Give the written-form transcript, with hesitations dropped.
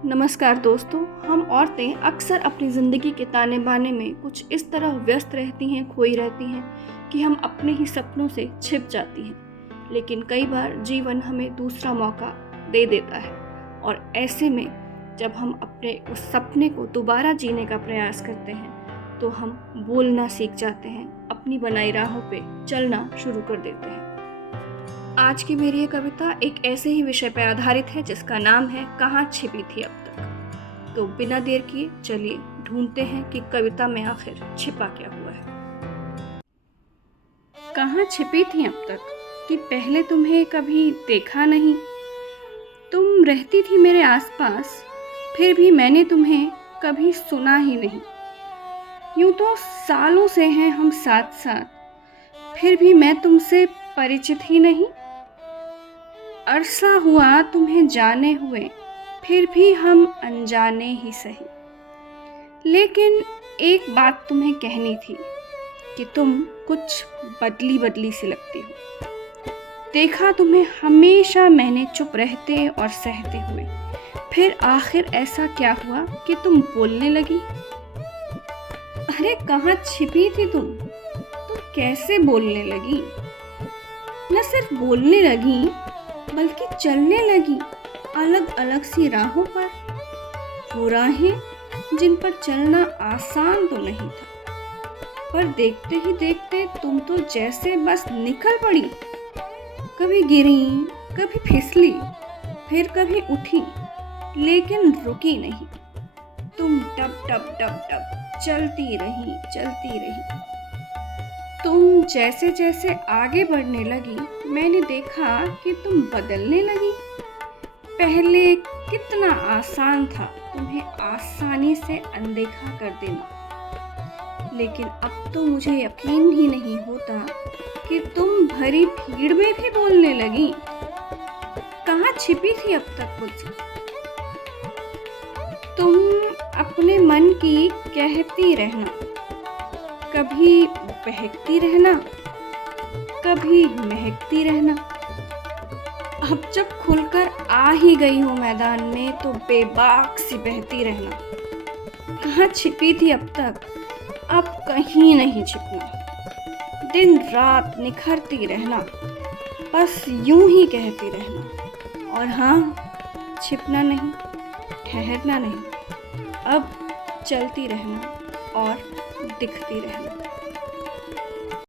नमस्कार दोस्तों। हम औरतें अक्सर अपनी ज़िंदगी के ताने बाने में कुछ इस तरह व्यस्त रहती हैं, खोई रहती हैं कि हम अपने ही सपनों से छिप जाती हैं। लेकिन कई बार जीवन हमें दूसरा मौका दे देता है और ऐसे में जब हम अपने उस सपने को दोबारा जीने का प्रयास करते हैं तो हम बोलना सीख जाते हैं, अपनी बनाई राहों पे चलना शुरू कर देते हैं। आज की मेरी ये कविता एक ऐसे ही विषय पर आधारित है जिसका नाम है कहाँ छिपी थी अब तक। तो बिना देर किए चलिए ढूंढते हैं कि कविता में आखिर छिपा क्या हुआ है। कहाँ छिपी थी अब तक कि पहले तुम्हें कभी देखा नहीं। तुम रहती थी मेरे आसपास, फिर भी मैंने तुम्हें कभी सुना ही नहीं। यूं तो सालों से हैं हम साथ साथ, फिर भी मैं तुमसे परिचित ही नहीं। अरसा हुआ तुम्हें जाने हुए, फिर भी हम अनजाने ही सही। लेकिन एक बात तुम्हें कहनी थी कि तुम कुछ बदली बदली सी लगती हो। देखा तुम्हें हमेशा मैंने चुप रहते और सहते हुए, फिर आखिर ऐसा क्या हुआ कि तुम बोलने लगी। अरे कहाँ छिपी थी तुम कैसे बोलने लगी। न सिर्फ बोलने लगी बल्कि चलने लगी अलग अलग सी राहों पर। वो राहें जिन पर चलना आसान तो नहीं था, पर देखते ही देखते तुम तो जैसे बस निकल पड़ी। कभी गिरी, कभी फिसली, फिर कभी उठी, लेकिन रुकी नहीं। तुम टप टप टप टप चलती रही। तुम जैसे जैसे आगे बढ़ने लगी, मैंने देखा कि तुम बदलने लगी। पहले कितना आसान था तुम्हें आसानी से अनदेखा कर देना, लेकिन अब तो मुझे यकीन ही नहीं होता कि तुम भरी भीड़ में भी बोलने लगी। कहाँ छिपी थी अब तक मुझसे। तुम अपने मन की कहती रहना, कभी बहकती रहना, कभी महकती रहना। अब जब खुलकर आ ही गई हो मैदान में तो बेबाक सी बहती रहना। कहाँ छिपी थी अब तक, अब कहीं नहीं छिपना। दिन रात निखरती रहना, बस यूं ही कहती रहना। और हाँ, छिपना नहीं, ठहरना नहीं, अब चलती रहना और दिखती रहना।